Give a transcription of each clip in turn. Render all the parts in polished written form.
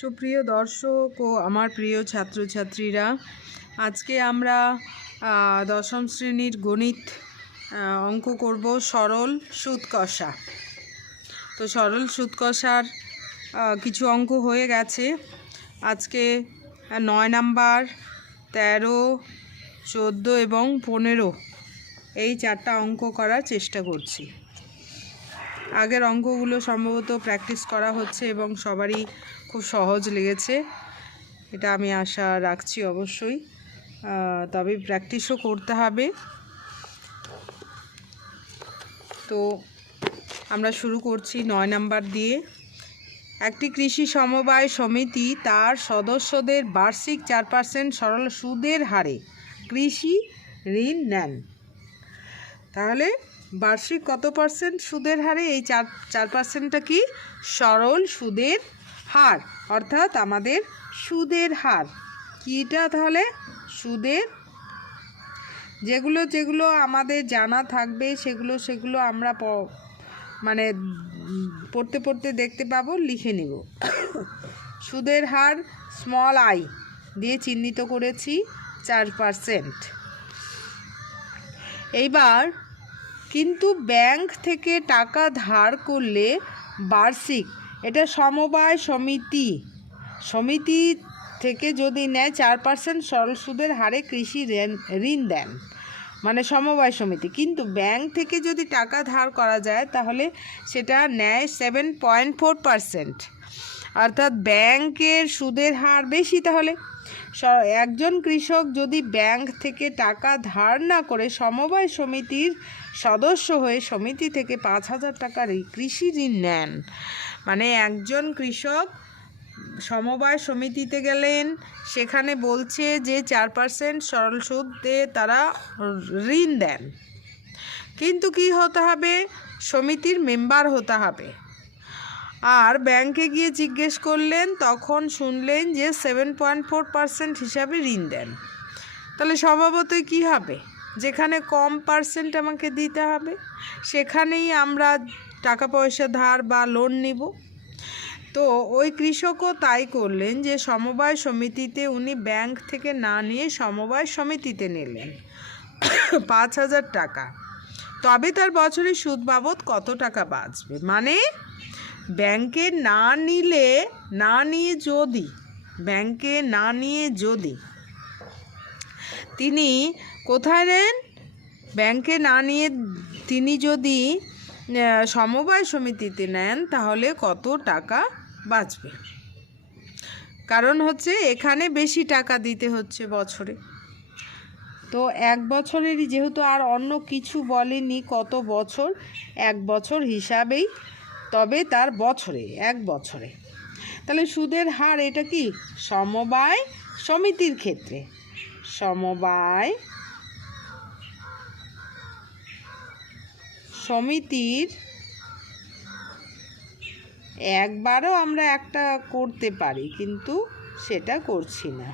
সুপ্রিয় দর্শক ও আমার প্রিয় ছাত্রছাত্রীরা, আজকে আমরা দশম শ্রেণীর গণিত অঙ্ক করব সরল সুদ কষা। তো সরল সুদ কষার কিছু অঙ্ক হয়ে গেছে। আজকে 9 নাম্বার, 13, 14 এবং 15 এই 4টা অঙ্ক করার চেষ্টা করছি। আগের অঙ্কগুলো সম্ভবত প্র্যাকটিস করা হচ্ছে এবং সবারই খুব সহজ লেগেছে, এটা আমি আশা রাখছি অবশ্যই। তবে প্র্যাকটিসও করতে হবে। তো আমরা শুরু করছি 9 নাম্বার দিয়ে। একটি কৃষি সমবায় সমিতি তার সদস্যদের বার্ষিক 4% সরল সুদের হারে কৃষি ঋণ নেন। তাহলে বার্ষিক কত পার্সেন্ট সুদের হারে? এই 4%টা কি? সরল সুদের হার, অর্থাৎ আমাদের সুদের হার কিটা? তাহলে সুদের, যেগুলো আমাদের জানা থাকবে সেগুলো আমরা মানে পড়তে দেখতে পাবো, লিখে নিব। সুদের হার স্মল আই দিয়ে চিহ্নিত করেছি 4%। এইবার কিন্তু ব্যাংক থেকে টাকা ধার করলে বার্ষিক, এটা সমবায় সমিতি থেকে যদি নেয় 4% সরল সুদের হারে কৃষি ঋণ দেন, মানে সমবায় সমিতি। কিন্তু ব্যাংক থেকে যদি টাকা ধার করা যায় তাহলে সেটা নেয় 7.4%, অর্থাৎ ব্যাংকের সুদের হার বেশি। তাহলে একজন কৃষক যদি ব্যাংক থেকে টাকা ধার না করে সমবায় সমিতির সদস্য হয়ে সমিতি থেকে 5,000 টাকার কৃষি ঋণ নেন, মানে একজন কৃষক সমবায় সমিতিতে গেলেন, সেখানে বলছে যে 4% সরল সুদে তারা ঋণ দেন, কিন্তু কি হতে হবে? সমিতির মেম্বার হতে হবে। আর ব্যাংকে গিয়ে জিজ্ঞেস করলেন, তখন শুনলেন যে 7.4% হিসাবে ঋণ দেন। তাহলে স্বভাবতই কী হবে? যেখানে কম পার্সেন্ট আমাকে দিতে হবে সেখানেই আমরা টাকা পয়সা ধার বা লোন নিব। তো ওই কৃষকও তাই করলেন যে সমবায় সমিতিতে উনি ব্যাংক থেকে না নিয়ে সমবায় সমিতিতে নিলেন 5,000 টাকা। তবে তার বছরে সুদ বাবদ কত টাকা বাঁচবে? মানে ব্যাংকে না নিয়ে যদি তিনি কোথায় নেন? ব্যাংকে না নিয়ে তিনি যদি সমবায় সমিতিতে নেন তাহলে কত টাকা বাঁচবে? কারণ হচ্ছে এখানে বেশি টাকা দিতে হচ্ছে বছরে। তো 1 বছরেরই যেহেতু, আর অন্য কিছু বলেনি কত বছর, 1 বছর হিসাবেই, তবে তার বছরে 1 বছরে। তাহলে সুদের হার এটা কি? সমবায় সমিতির ক্ষেত্রে সমবায় সমিতির একবারও আমরা একটা করতে পারি, কিন্তু সেটা করছি না।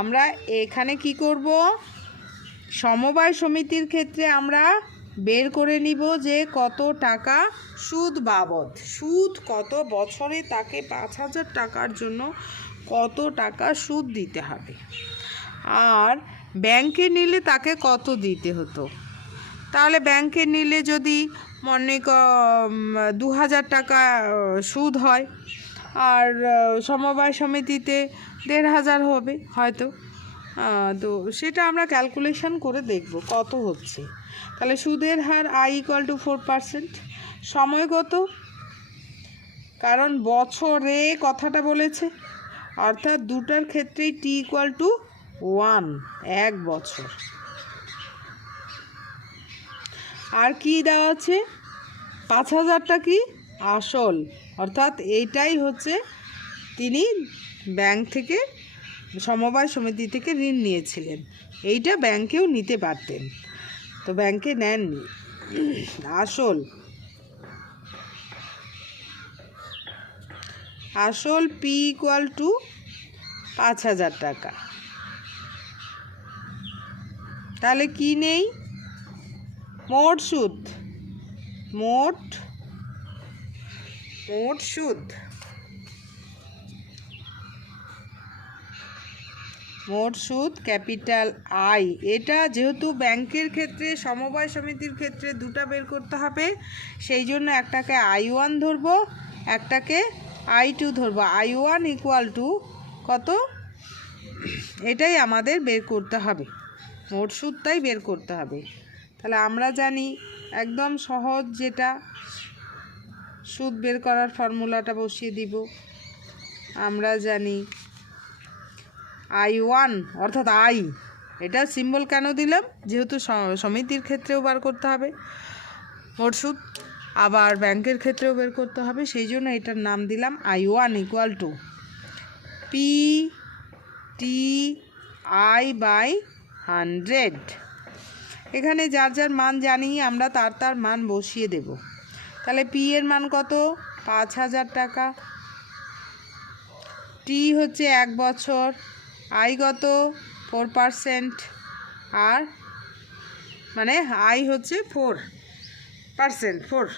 আমরা এখানে কি করব? সমবায় সমিতির ক্ষেত্রে আমরা বের করে নিব যে কত টাকা সুদ বাবদ, সুদ কত বছরে তাকে 5,000 টাকার জন্য কত টাকা সুদ দিতে হবে, আর ব্যাংকে নিলে তাকে কত দিতে হতো। তাহলে ব্যাংকে নিলে যদি মনে 2,000 টাকা সুদ হয়, আর সমবায় সমিতিতে 1,500 হবে হয়তো। তো সেটা আমরা ক্যালকুলেশন করে দেখব কত হচ্ছে। তাহলে সুদের হার I=4%। সময় কত? কারণ বছরে কথাটা বলেছে, অর্থাৎ দুটার ক্ষেত্রেই T=1, 1 বছর। আর কি দেওয়া আছে? 5,000টা কি? আসল, অর্থাৎ এইটাই হচ্ছে তিনি ব্যাংক থেকে সমবায় সমিতি থেকে ঋণ নিয়েছিলেন। এইটা ব্যাংকেও নিতে পারতেন, তো ব্যাংকে নেননি। আসল P=5,000 টাকা। তাহলে কি নেই? মোট সুদ, মোট সুদ মোট সুদ ক্যাপিটাল আই। এটা যেহেতু ব্যাংকের ক্ষেত্রে সমবায় সমিতির ক্ষেত্রে দুটা বের করতে হবে, সেই জন্য একটাকে I1 ধরবো, একটাকে I2 ধরবো। I1 ইকুয়াল টু কত, এটাই আমাদের বের করতে হবে, মোট সুদটাই বের করতে হবে। তাহলে আমরা জানি একদম সহজ, যেটা সুদ বের করার ফর্মুলাটা বসিয়ে দিব। আমরা জানি I1 অর্থাৎ আই, এটা সিম্বল কেন দিলাম, যেহেতু সমিতির ক্ষেত্রেও বার করতে হবে মোট সুদ, আবার ব্যাংকের ক্ষেত্রেও বের করতে হবে, সেই জন্য এটার নাম দিলাম I1 ইকুয়াল টু PTI/100। এখানে যার যার মান জানি, আমরা তার মান বসিয়ে দেব। তাহলে পি এর মান কত, 5000 টাকা, টি হচ্ছে 1 বছর, আই কত 4%, আর মানে আই হচ্ছে 4%।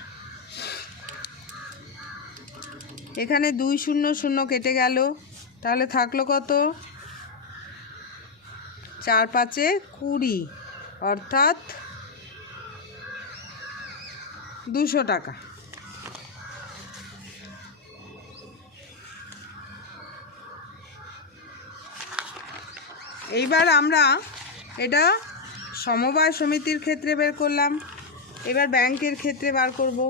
এখানে 2 শূন্য শূন্য কেটে গেল, তাহলে থাকলো কত, 4 5 20, অর্থাৎ 200 টাকা। এইবার আমরা এটা সমবায় সমিতির ক্ষেত্রে বের করলাম, এবার ব্যাংকের ক্ষেত্রে বার করব।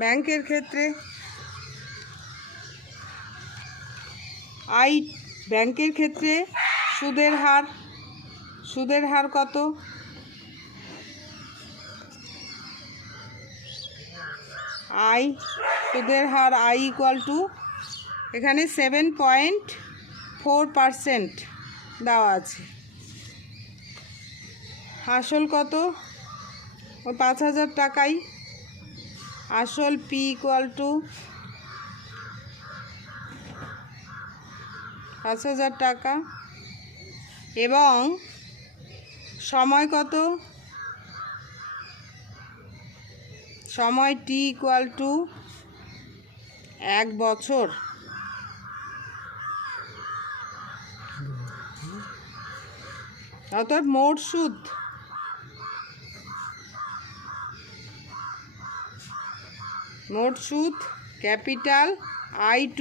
ব্যাংকের ক্ষেত্রে ব্যাংকের ক্ষেত্রে সুদের হার কত, সুদের হার আই ইকুয়াল টু, এখানে 7.4% দেওয়া আছে। আসল কত, ওই 5000 টাকাই আসল, পি ইকুয়াল টু 5000 টাকা, এবং সময় কত, সময় টি ইকুয়াল টু 1 বছর। অর্থাৎ মোট সুদ ক্যাপিটাল I2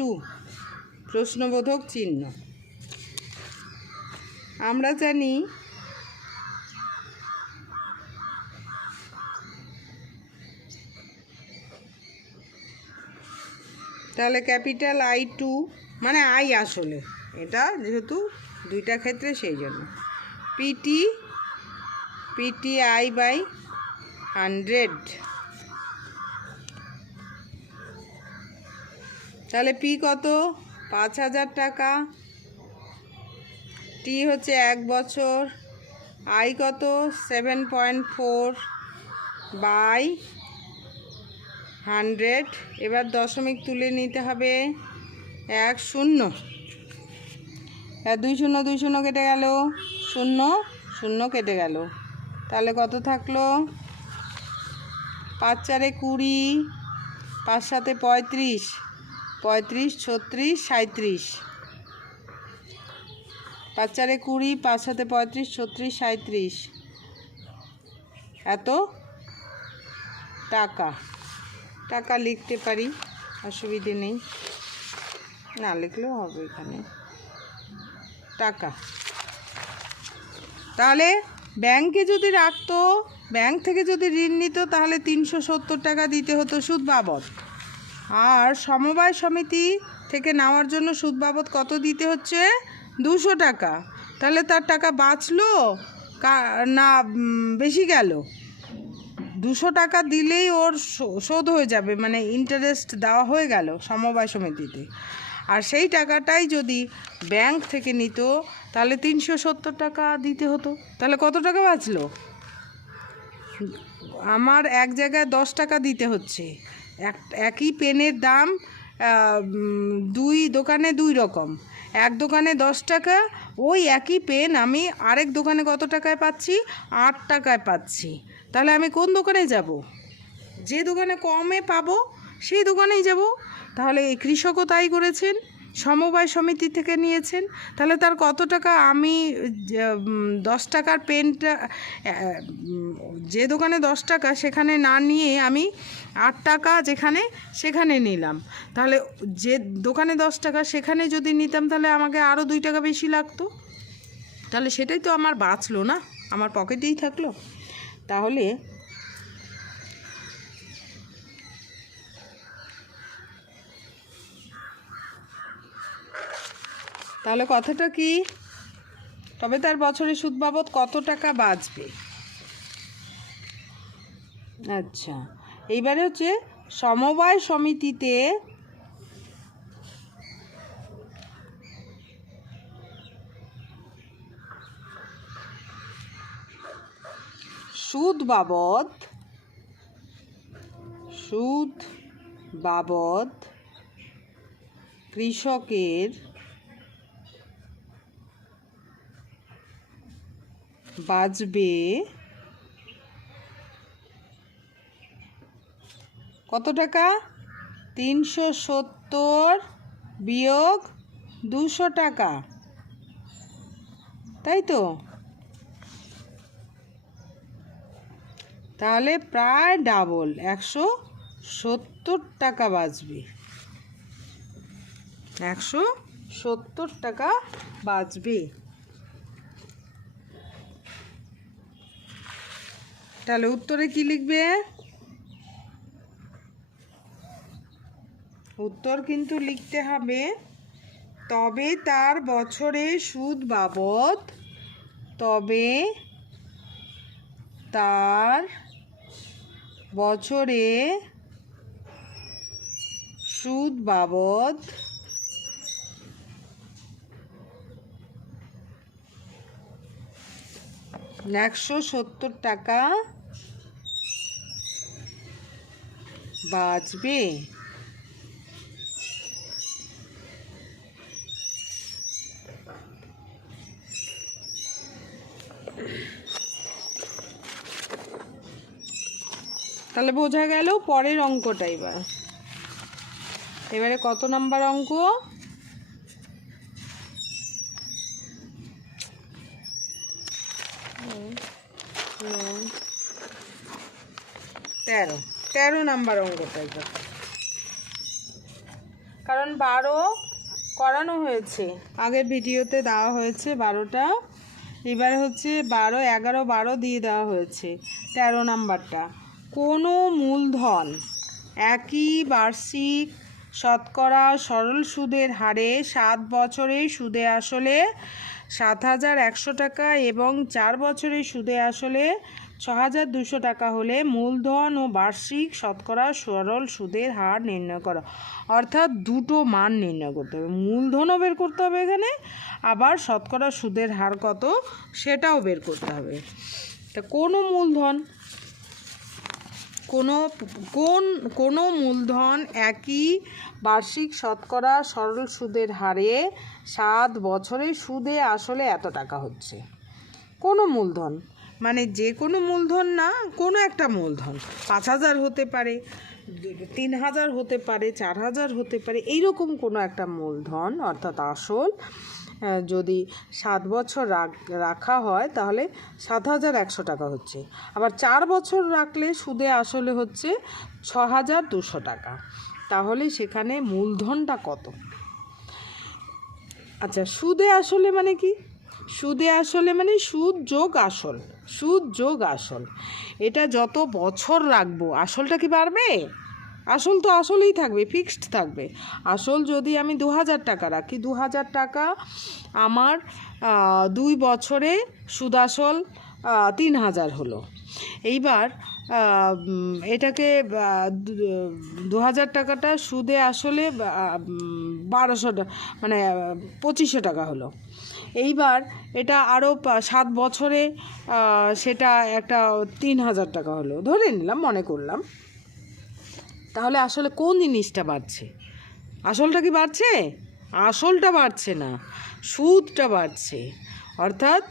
প্রশ্নবোধক চিহ্ন। আমরা জানি তাহলে ক্যাপিটাল I2 মানে আই, আসলে এটা যেহেতু দুইটা ক্ষেত্রে সেই জন্য PTI/100। তাহলে পি কত, 5000 টাকা, টি হচ্ছে 1 বছর, আই কত 7.4/100। এবার দশমিক তুলে নিতে হবে, 1 0, 2 0 2 0 কেটে গেল, 0 0 কেটে গেল, তাহলে কত থাকলো, 5 4 20, 5 7 35, 35 36 37, 5 4 20, 5 7 35 36 37, এত টাকা লিখতে পারি, অসুবিধে নেই, না লিখলেও হবে এখানে টাকা। তাহলে ব্যাংকে যদি রাখতো, ব্যাংক থেকে যদি ঋণ নিত, তাহলে 370 টাকা দিতে হতো সুদ বাবদ, আর সমবায় সমিতি থেকে নেওয়ার জন্য সুদ বাবদ কত দিতে হচ্ছে, 200 টাকা। তাহলে তার টাকা বাঁচলো না বেশি গেল, 200 টাকা দিলেই ওর শোধ হয়ে যাবে, মানে ইন্টারেস্ট দেওয়া হয়ে গেল সমবায় সমিতিতে। আর সেই টাকাটাই যদি ব্যাংক থেকে নিত, তাহলে 370 টাকা দিতে হতো, তাহলে কত টাকা বাঁচলো, আমার এক জায়গায় 10 টাকা দিতে হচ্ছে। একই পেনের দাম 2 দোকানে 2 রকম, এক দোকানে 10 টাকা, ওই একই পেন আমি আরেক দোকানে কত টাকায় পাচ্ছি? 8 টাকায় পাচ্ছি। তাহলে আমি কোন দোকানে যাব? যে দোকানে কমে পাবো সেই দোকানেই যাব। তাহলে এই কৃষকও তাই করেছেন, সমবায় সমিতি থেকে নিয়েছেন। তাহলে তার কত টাকা? আমি 10 টাকার পেনটা যে দোকানে 10 টাকা সেখানে না নিয়ে আমি 8 টাকা যেখানে সেখানে নিলাম। তাহলে যে দোকানে 10 টাকা সেখানে যদি নিতাম তাহলে আমাকে আরও 2 টাকা বেশি লাগতো। তাহলে সেটাই তো আমার বাঁচলো না, আমার পকেটেই থাকলো। তাহলে কথাটা কি? তবে তার বছরে সুদ বাবদ কত টাকা বাঁচবে? আচ্ছা, এইবারে হচ্ছে সমবায় সমিতিতে সুদ বাবদ কৃষকের বাঁচবে কত টাকা? 370 বিয়োগ 200 টাকা, তাই তো? তাহলে প্রায় ডাবল, 170 টাকা বাঁচবে। 170 টাকা বাঁচবে। তাহলে উত্তরে কি লিখবে? উত্তর কিন্তু লিখতে হবে তবে তার বছরে সুদ বাবদ, তবে তার বছরে সুদ বাবদ 170 টাকা বাঁচবে। তাহলে বোঝা গেল পরের অঙ্কটা। এবারে কত নাম্বার অঙ্ক? 13 নাম্বার অঙ্কটা এবার। কারণ 12 করানো হয়েছে, আগের ভিডিওতে দেওয়া হয়েছে 12টা। এবার হচ্ছে 12, 11, 12 দিয়ে দেওয়া হয়েছে। 13 নাম্বারটা, কোনো মূলধন একই বার্ষিক শতকরা সরল সুদের হারে 7 বছরে সুদে আসলে 7,100 টাকা এবং 4 বছরে সুদে আসলে 6,200 টাকা হলে মূলধন ও বার্ষিক শতকরা সরল সুদের হার নির্ণয় করো। অর্থাৎ দুটো মান নির্ণয় করতে হবে, মূলধনও বের করতে হবে এখানে, আবার শতকরা সুদের হার কত সেটাও বের করতে হবে। তা কোনো মূলধন, কোনো মূলধন একই বার্ষিক শতকরা সরল সুদের হারে 7 বছরে সুদে আসলে এত টাকা হচ্ছে। কোনো মূলধন মানে যে কোনো মূলধন না, কোনো একটা মূলধন, 5,000 হতে পারে, 3,000 হতে পারে, 4,000 হতে পারে, এইরকম কোনো একটা মূলধন অর্থাৎ আসল যদি 7 বছর রাখা হয় তাহলে 7,100 টাকা হচ্ছে। আবার 4 বছর রাখলে সুদে আসলে হচ্ছে 6,200 টাকা। তাহলে সেখানে মূলধনটা কত? আচ্ছা, সুদে আসলে মানে কি? সুদে আসলে মানে সুদ যোগ আসল, সুদ যোগ আসল। এটা যত বছর রাখবো আসলটা কি বাড়বে? আসল তো আসলেই থাকবে, ফিক্সড থাকবে। আসল যদি আমি 2,000 টাকা রাখি, 2,000 টাকা আমার 2 বছরে সুদ আসল 3,000 হলো। এইবার এটাকে 2,000 টাকাটা সুদে আসলে 1,200 মানে 2,500 টাকা হলো। এইবার এটা আরও 7 বছরে সেটা একটা 3,000 টাকা হলো, ধরে নিলাম, মনে করলাম। তাহলে আসলে কোন জিনিসটা বাড়ছে? আসলটা কি বাড়ছে? আসলটা বাড়ছে না, সুদটা বাড়ছে। অর্থাৎ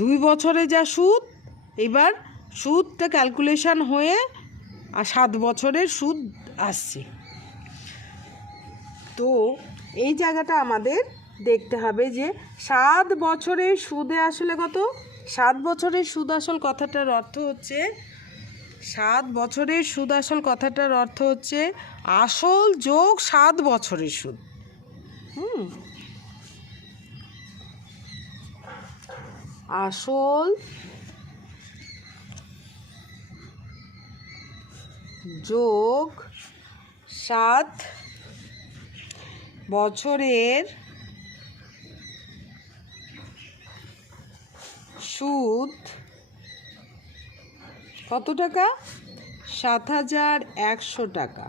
2 বছরে যা সুদ, এবার সুদটা ক্যালকুলেশন হয়ে 7 বছরের সুদ আসছে। তো এই জায়গাটা আমাদের দেখতে হবে যে 7 বছরের সুদে আসলে কত। 7 বছরের সুদ আসল কথাটার অর্থ হচ্ছে 7 বছরের সুদ আসল কথাটার অর্থ হচ্ছে আসল যোগ 7 বছরের সুদ। আসল যোগ 7 বছরের সুদ কত টাকা? 7,100 টাকা।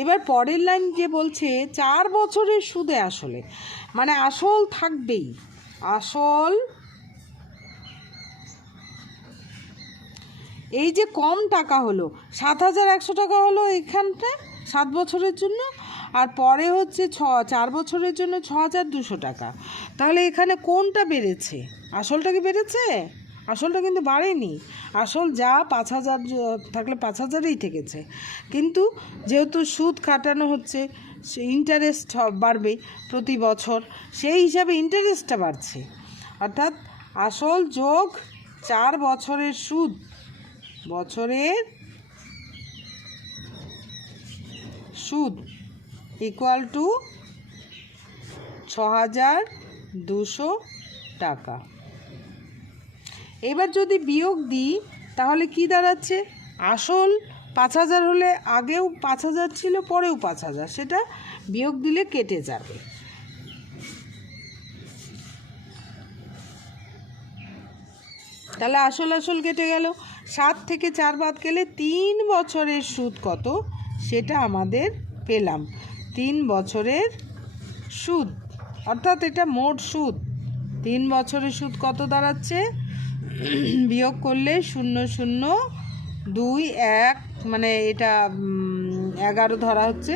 এবার পরের লাইন যে বলছে 4 বছরের সুদে আসলে, মানে আসল থাকবেই, আসল এই যে কম টাকা হলো 7,100 টাকা হলো এখানটা 7 বছরের জন্য, আর পরে হচ্ছে 4 বছরের জন্য 6,200 টাকা। তাহলে এখানে কোনটা বেড়েছে? আসলটা কি বেড়েছে? আসলটা কিন্তু বাড়েনি। আসল যা 5,000 থাকলে 5,000ই থেকেছে, কিন্তু যেহেতু সুদ কাটানো হচ্ছে, সে ইন্টারেস্ট বাড়বে প্রতি বছর, সেই হিসাবে ইন্টারেস্টটা বাড়ছে। অর্থাৎ আসল যোগ 4 বছরের সুদ, বছরের সুদ ইকুয়াল টু 6,200 টাকা। এবার যদি বিয়োগ দিই তাহলে কি দাঁড়াচ্ছে? আসল 5,000 হলে আগেও 5,000 ছিল, পরেও 5,000, সেটা বিয়োগ দিলে কেটে যাবে। তাহলে আসল কেটে গেল। 7 থেকে 4 বাদ গেলে 3 বছরের সুদ কত সেটা আমাদের পেলাম। 3 বছরের সুদ, অর্থাৎ এটা মোট সুদ। 3 বছরের সুদ কত দাঁড়াচ্ছে? বিয়োগ করলে 0,0,2,1, মানে এটা 11 ধরা হচ্ছে,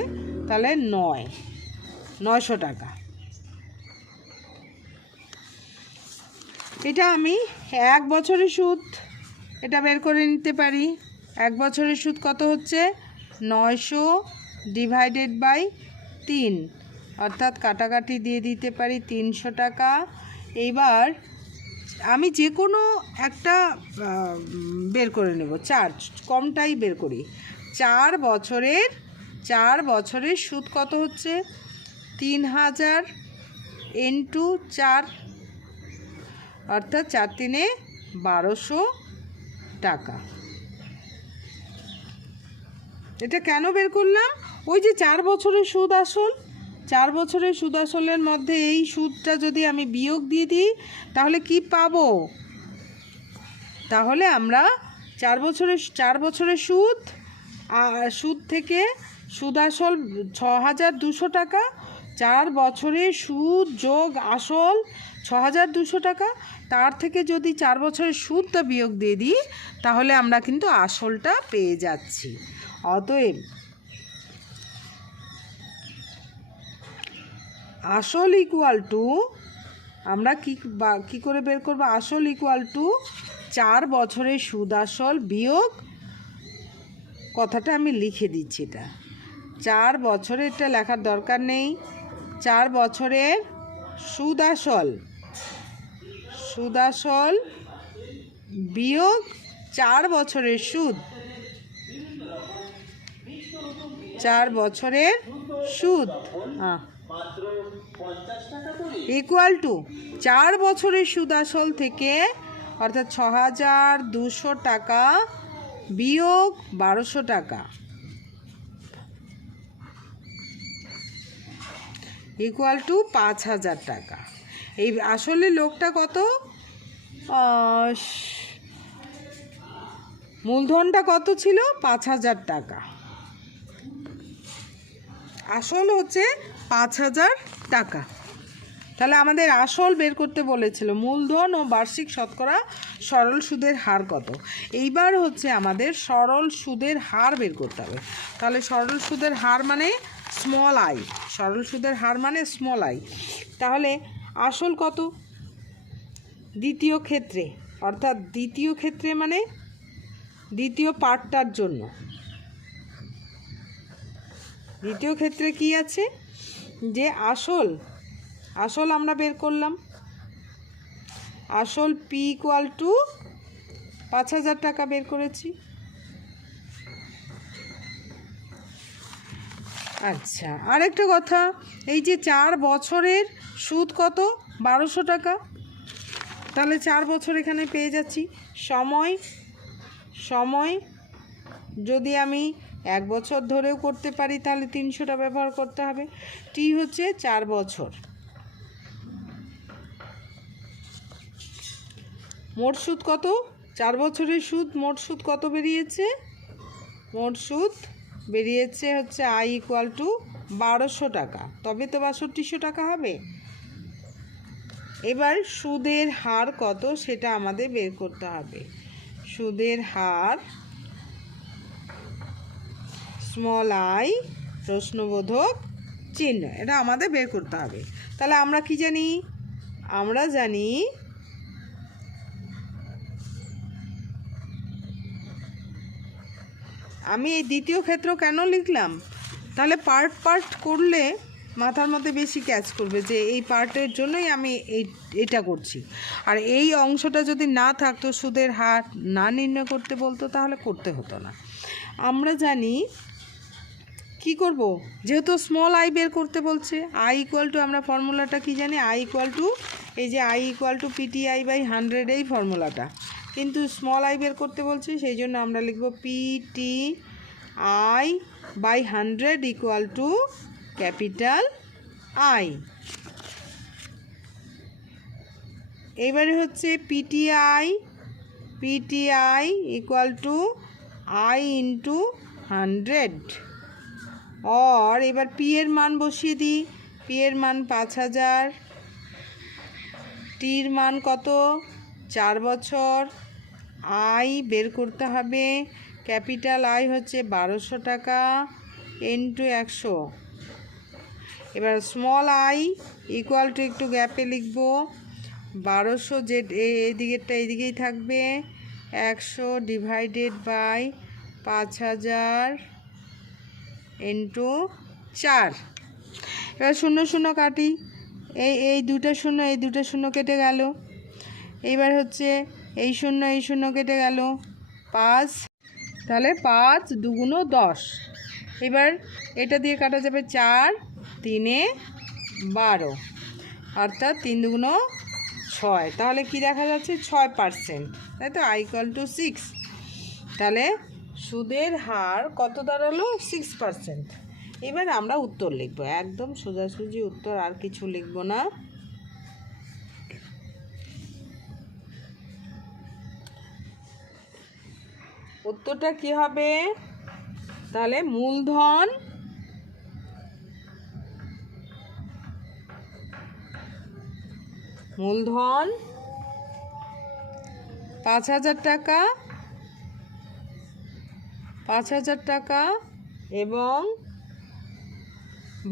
তাহলে 900 টাকা। এটা আমি 1 বছরের সুদ এটা বের করে নিতে পারি। 1 বছরের সুদ কত হচ্ছে? 900 ডিভাইডেড বাই 3, অর্থাৎ কাটাকাটি দিয়ে দিতে পারি 300 টাকা। এইবার আমি যে কোনো একটা বের করে নেব, 4 কমটাই বের করি। 4 বছরের সুদ কত হচ্ছে? 3,000 ইন্টু 4, অর্থাৎ 4 3 1200 টাকা। এটা কেন বের করলাম? ওই যে 4 বছরের সুদ আসল, 4 বছরের সুদ আসলের মধ্যে এই সুদটা যদি আমি বিয়োগ দিয়ে দিই তাহলে কি পাবো? তাহলে আমরা 4 বছরের সুদ থেকে সুদ আসল 6,200 টাকা, 4 বছরের সুদ যোগ আসল 6,200 টাকা, তার থেকে যদি 4 বছরের সুদটা বিয়োগ দিয়ে দিই তাহলে আমরা কিন্তু আসলটা পেয়ে যাচ্ছি। অতএব আসল ইকুয়াল টু, আমরা কি করে বের করব? আসল ইকুয়াল টু 4 বছরের সুদ আসল বিয়োগ, কথাটা আমি লিখে দিচ্ছি, এটা 4 বছরের, এটা লেখার দরকার নেই। 4 বছরের সুদ আসল বিয়োগ 4 বছরের সুদ, 4 বছরের সুদ ইকুয়াল টু 4 বছরের সুদ আসল থেকে, অর্থাৎ 6,200 টাকা বিয়োগ 1,200 টাকা ইকুয়াল টু 5,000 টাকা। এই আসলে লোকটা কত, মূলধনটা কত ছিল? 5,000 টাকা। আসল হচ্ছে 5,000 টাকা। তাহলে আমাদের আসল বের করতে বলেছিল, মূলধন ও বার্ষিক শতকরা সরল সুদের হার কত। এইবার হচ্ছে আমাদের সরল সুদের হার বের করতে হবে। তাহলে সরল সুদের হার মানে স্মল আই, সরল সুদের হার মানে স্মল আই। তাহলে আসল কত দ্বিতীয় ক্ষেত্রে, অর্থাৎ দ্বিতীয় ক্ষেত্রে মানে দ্বিতীয় পার্টটার জন্য। দ্বিতীয় ক্ষেত্রে কি আছে যে আসল আমরা বের করলাম, আসল পি ইকুয়াল টু 5,000 টাকা বের করেছি। আচ্ছা, আরেকটা কথা, এই যে 4 বছরের সুদ কত? 1200 টাকা। তাহলে 4 বছর এখানে পেয়ে যাচ্ছি। সময় যদি আমি 1 বছর ধরেও করতে পারি তাহলে 300টা ব্যবহার করতে হবে। টি হচ্ছে 4 বছর। মোট সুদ কত? 4 বছরের সুদ, মোট সুদ কত বেরিয়েছে? মোট সুদ বেরিয়েছে হচ্ছে আই ইকুয়াল টু 1200 টাকা। তবে তো 6200 টাকা হবে। এবার সুদের হার কত সেটা আমাদের বের করতে হবে। সুদের হার স্মল আই প্রশ্নবোধক চিহ্ন, এটা আমাদের বের করতে হবে। তাহলে আমরা কি জানি? আমরা জানি আমি এই দ্বিতীয় ক্ষেত্র কেন লিখলাম, তাহলে পার্ট করলে মাথার মধ্যে বেশি ক্যাচ করবে যে এই পার্টের জন্যই আমি এটা করছি। আর এই অংশটা যদি না থাকতো, সুদের হার না নির্ণয় করতে বলতো, তাহলে করতে হতো না। আমরা জানি কি করব, যেহেতু স্মল আই বের করতে বলছে, আই ইকুয়াল টু, আমরা ফর্মুলাটা কি জানি? আই ইকুয়াল টু, এই যে I equal to PTI by 100, এই ফর্মুলাটা। কিন্তু স্মল আই বের করতে বলছে, সেই জন্য আমরা লিখব PTI by 100 equal to capital I. এবারে হচ্ছে PTI equal to I into 100। और এবার পি এর মান বসিয়ে দিই। পি এর মান 5000, টির মান কত? 4 বছর। আই বের করতে হবে, ক্যাপিটাল আই হচ্ছে 1200 টাকা ইন্টু 100। এবার স্মল আই ইকুয়াল টু, একটু গ্যাপে লিখব, 1200, যে এইদিকেরটা এইদিকেই থাকবে, 100 ডিভাইডেড বাই 5000 ইন্টু 4। এবার 0 0 কাটি, এই দুটো শূন্য কেটে গেল। এইবার হচ্ছে এই শূন্য কেটে গেল, 5, তাহলে 5 2 10। এবার এটা দিয়ে কাটা যাবে 4 3 12, অর্থাৎ 3 2 6। তাহলে কি দেখা যাচ্ছে? 6%, তাই তো? I equal two 6। তাহলে সুদের হার কত দাঁড়ালো? 6%। এবার আমরা উত্তর লিখব, একদম সোজাসুজি উত্তর, আর কিছু লিখব না। উত্তরটা কি হবে? তাহলে মূলধন মূলধন 5000 টাকা, 5000 টাকা, এবং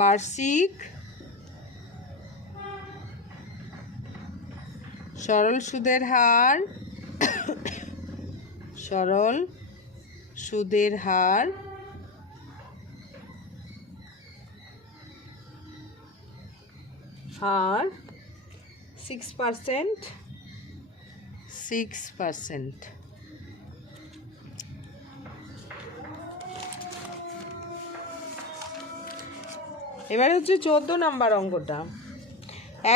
বার্ষিক সরল সুদের হার সরল সুদের হার 6%। এবারে হচ্ছে 14 নম্বর অঙ্কটা।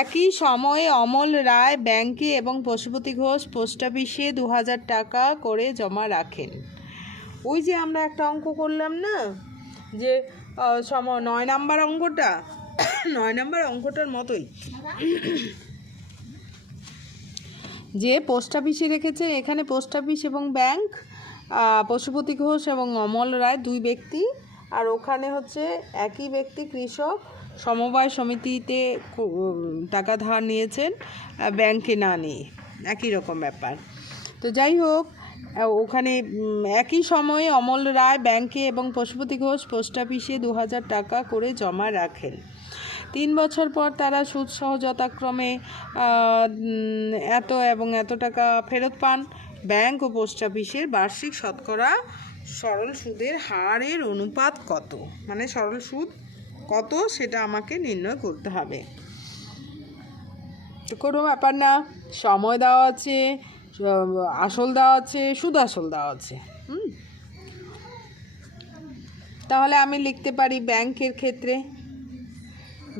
একই সময়ে অমল রায় ব্যাংকে এবং পশুপতি ঘোষ পোস্ট অফিসে 2000 টাকা করে জমা রাখেন। ওই যে আমরা একটা অঙ্ক করলাম না, যে 9 নম্বর অঙ্কটা, 9 নম্বর অঙ্কটার মতোই, যে পোস্ট অফিসে রেখেছে। এখানে পোস্ট অফিস এবং ব্যাংক, পশুপতি ঘোষ এবং অমল রায় 2 ব্যক্তি, আর ওখানে হচ্ছে একই ব্যক্তি কৃষক সমবায় সমিতিতে টাকা ধার নিয়েছেন, ব্যাংকে না নিয়ে, একই রকম ব্যাপার। তো যাই হোক, ওখানে একই সময়ে অমল রায় ব্যাংকে এবং পশুপতি ঘোষ পোস্ট অফিসে 2000 টাকা করে জমা রাখেন। 3 বছর পর তারা সুদসহ যথাক্রমে এত এবং এত টাকা ফেরত পান। ব্যাংক ও পোস্ট অফিসের বার্ষিক শতকরা সরল সুদের হারের অনুপাত কত, মানে সরল সুদ কত সেটা আমাকে নির্ণয় করতে হবে। তো কোনো ব্যাপার না, সময় দেওয়া আছে, আসল দেওয়া আছে, সুদ আসল দেওয়া আছে। তাহলে আমি লিখতে পারি ব্যাংকের ক্ষেত্রে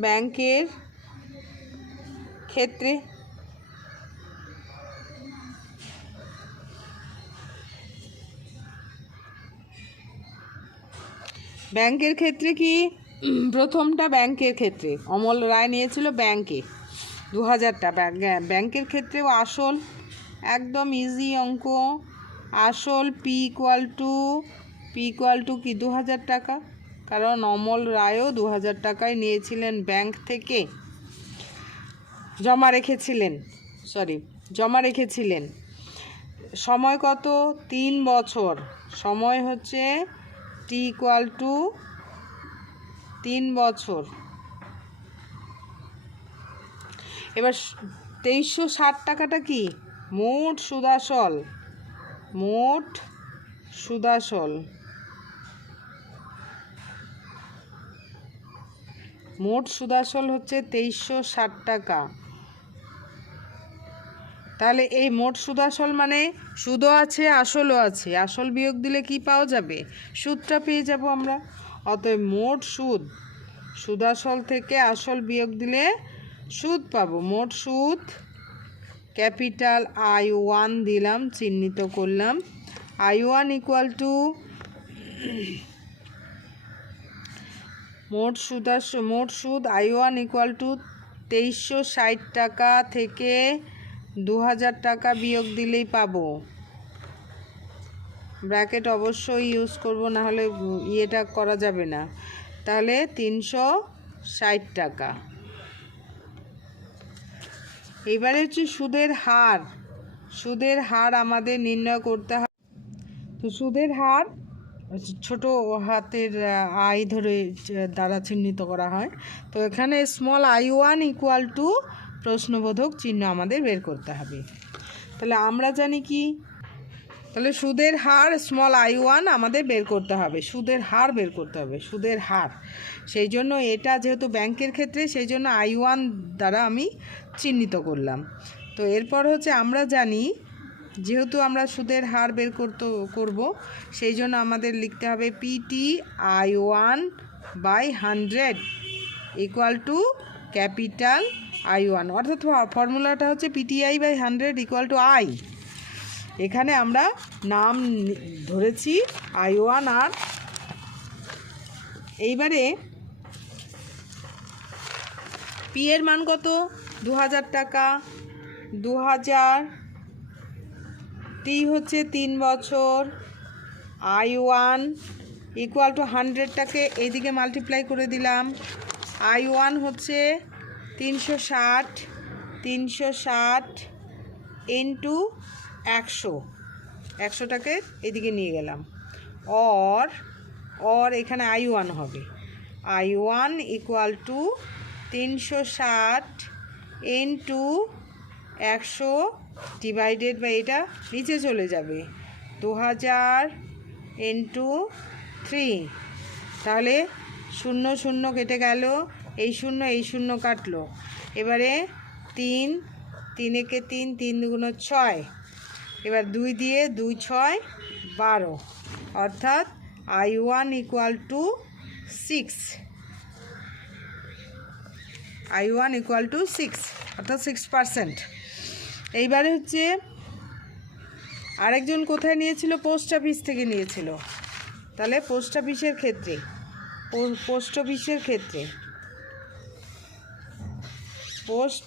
ব্যাংকের ক্ষেত্রে কি প্রথমটা ব্যাংকের ক্ষেত্রে অমল রায় নিয়েছিল ব্যাংকে 2000 টাকা। ব্যাংকের ক্ষেত্রেও আসল, একদম ইজি অঙ্ক। আসল পি ইকুয়াল টু কি 2000 টাকা, কারণ অমল রায়ও 2000 টাকায় নিয়েছিলেন ব্যাংক থেকে, জমা রেখেছিলেন। সময় কত? 3 বছর। সময় হচ্ছে টি ইকুয়াল টু 3 বছর। এবার 2360 টাকাটা কি? মোট সুদাসল হচ্ছে 2360 টাকা। তাহলে এই মোট সুদাসল মানে সুদও আছে আসলও আছে, আসল বিয়োগ দিলে কি পাওয়া যাবে? সুদটা পেয়ে যাব আমরা। অতএব মোট সুদাসল থেকে আসল বিয়োগ দিলে সুদ পাবো। মোট সুদ ক্যাপিটাল I1 দিলাম, চিহ্নিত করলাম। I1 ইকুয়াল টু মোট সুদ I1 ইকুয়াল টু 2360 টাকা থেকে 2000 টাকা বিয়োগ দিলেই পাবো। ব্র্যাকেট অবশ্যই ইউজ করব, না হলে ইয়েটা করা যাবে না। তাহলে 360 টাকা। এবারে হচ্ছে সুদের হার আমাদের নির্ণয় করতে হবে। তো সুদের হার ছোট হাতের আই ধরে দ্বারা চিহ্নিত করা হয়। তো এখানে স্মল I1 ইকুয়াল টু প্রশ্নবোধক চিহ্ন আমাদের বের করতে হবে। তাহলে আমরা জানি কি, তাহলে সুদের হার স্মল I1 আমাদের বের করতে হবে, সুদের হার। সেই জন্য এটা যেহেতু ব্যাংকের ক্ষেত্রে, সেই জন্য I1 দ্বারা আমি চিহ্নিত করলাম। তো এরপর হচ্ছে আমরা জানি, যেহেতু আমরা সুদের হার বের করব, সেই জন্য আমাদের লিখতে হবে PT I1 by 100 equal to capital I1, অর্থাৎ ফর্মুলাটা হচ্ছে PTI by 100 equal to I। এখানে আমরা নাম ধরেছি I1 আর। এইবারে পি এর মান কত? 2000 টাকা। 2000 টি হচ্ছে 3 বছর। I1 ইকুয়াল টু 100টাকে এইদিকে মাল্টিপ্লাই করে দিলাম। I1 হচ্ছে 360 ইন্টু 100টাকে এদিকে নিয়ে গেলাম। অর এখানে I1 হবে। I1 equal to 360 into 100 divided by, এটা নিচে চলে যাবে, 2000 ইন্টু 3। তাহলে 0 কেটে গেল, এই শূন্য কাটলো। এবারে 3 একে 3, 3 দুগুণ 6। এবার 2 দিয়ে 2 6 12, অর্থাৎ I1 equal two 6। I1 equal two 6, অর্থাৎ 6%। এইবারে হচ্ছে আরেকজন কোথায় নিয়েছিল? পোস্ট অফিস থেকে নিয়েছিল। তাহলে পোস্ট অফিসের ক্ষেত্রে পোস্ট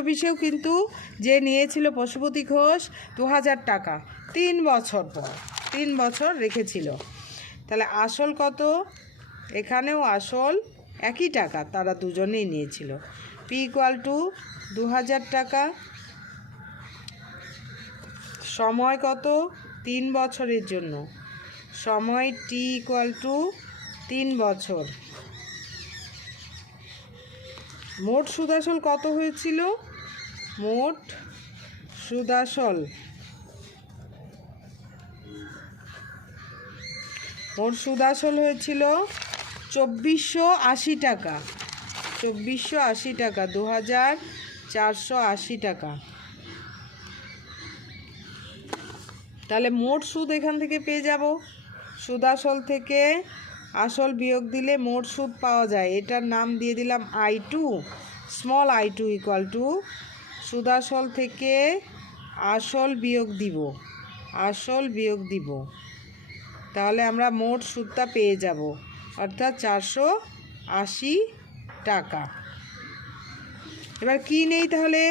অফিসেও কিন্তু যে নিয়েছিল পশুপতি ঘোষ 2000 টাকা 3 বছর পর, 3 বছর রেখেছিল। তাহলে আসল কত? এখানেও আসল একই টাকা, তারা দুজনেই নিয়েছিল। পি ইকুয়াল টু 2000 টাকা। সময় কত? 3 বছরের জন্য। সময় টি ইকুয়াল টু 3 বছর। মোট সুদ আসল কত হয়েছিল? মোট সুদ আসল হয়েছিল 2480 টাকা। 2480 টাকা, 2480 টাকা। তাহলে মোট সুদ এখান থেকে পেয়ে যাব। সুদ আসল থেকে আসল বিয়োগ দিলে মোট সুদ পাওয়া যায়। এটার নাম দিয়ে দিলাম I2, small I2 equal to সুদ আসল থেকে আসল বিয়োগ দিব। তাহলে আমরা মোট সুদটা পেয়ে যাব, অর্থাৎ 480 টাকা। এবার কি নেই তাহলে?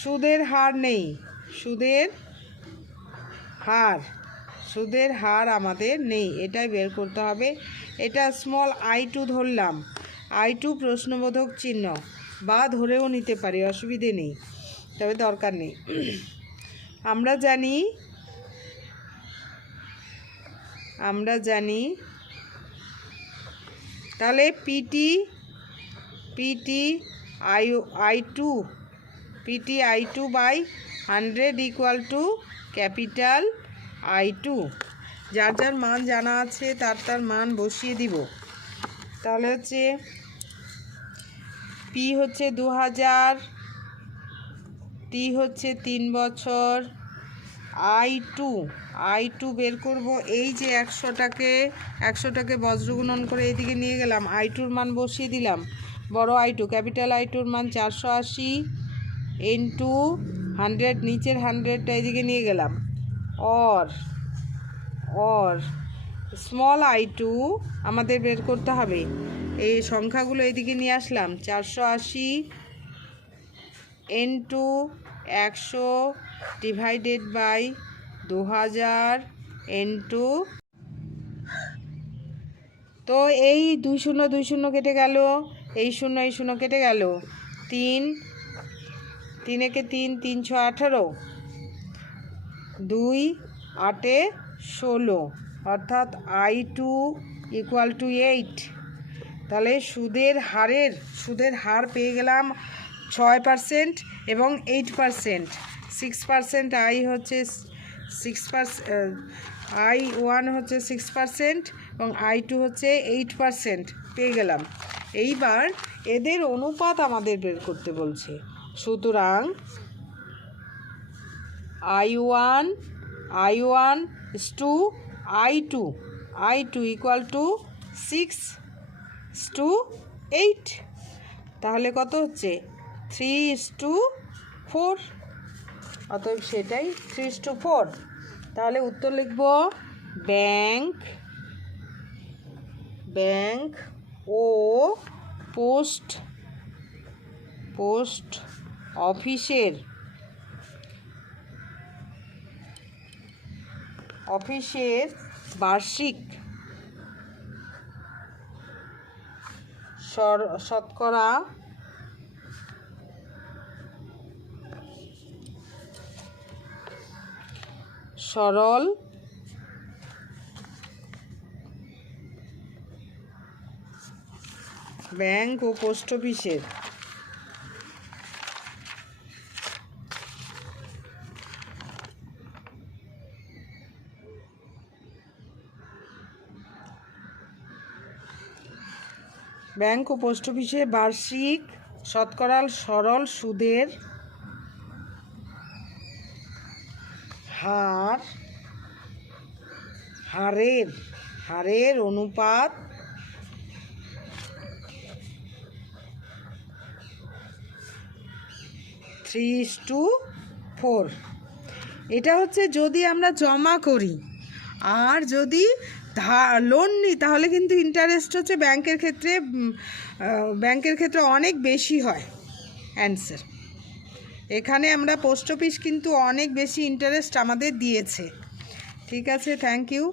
সুদের হার নেই। সুদের হার আমাদের নেই, এটাই বের করতে হবে। এটা স্মল I2 ধরলাম। I2 প্রশ্নবোধক চিহ্ন, বা ধরেও নিতে পারি, অসুবিধে নেই, তবে দরকার নেই। আমরা জানি তাহলে PT I2 by 100 equal to capital I2। যার যার মান জানা আছে তার মান বসিয়ে দিব। তাহলে হচ্ছে পি হচ্ছে 2000, টি হচ্ছে 3 বছর, I2 বের করব। এই যে 100টাকে বজ্রগুণন করে এইদিকে নিয়ে গেলাম, I2-র মান বসিয়ে দিলাম। বড় I2 ক্যাপিটাল I2-র মান 480 ইন্টু 100, নিচের 100টা এইদিকে নিয়ে গেলাম। অর স্মল I2 আমাদের বের করতে হবে। এই সংখ্যাগুলো এইদিকে নিয়ে আসলাম, 480 ইন্টু 100 ডিভাইডেড বাই 2000 ইন্টু, তো এই 2 শূন্য কেটে গেল, এই শূন্য কেটে গেল, 3 একে 3, 3 6 18, 2 8 16, অর্থাৎ I2 ইকুয়াল টু 8। তাহলে সুদের হার পেয়ে গেলাম 6% এবং 8%। 6% I1 হচ্ছে 6% এবং I2 হচ্ছে 8% পেয়ে গেলাম। এইবার এদের অনুপাত আমাদের বের করতে বলছে। সুতরাং I1 two I2 equal to 6:8। তাহলে কত হচ্ছে? 3:4। অতএব সেটাই 3:4। তাহলে উত্তর লিখব ব্যাংক ও পোস্ট অফিসের বার্ষিক শতকরা সরল ব্যাংক ও পোস্ট অফিসের বার্ষিক শতকরা সরল সুদের হারের অনুপাত (3:4)। এটা হচ্ছে যদি আমরা জমা করি, আর যদি লোন নিই তাহলে কিন্তু ইন্টারেস্ট হচ্ছে ব্যাংকের ক্ষেত্রে অনেক বেশি হয় অ্যান্সার। এখানে আমরা পোস্ট অফিস কিন্তু অনেক বেশি ইন্টারেস্ট আমাদের দিয়েছে। ঠিক আছে, থ্যাংক ইউ।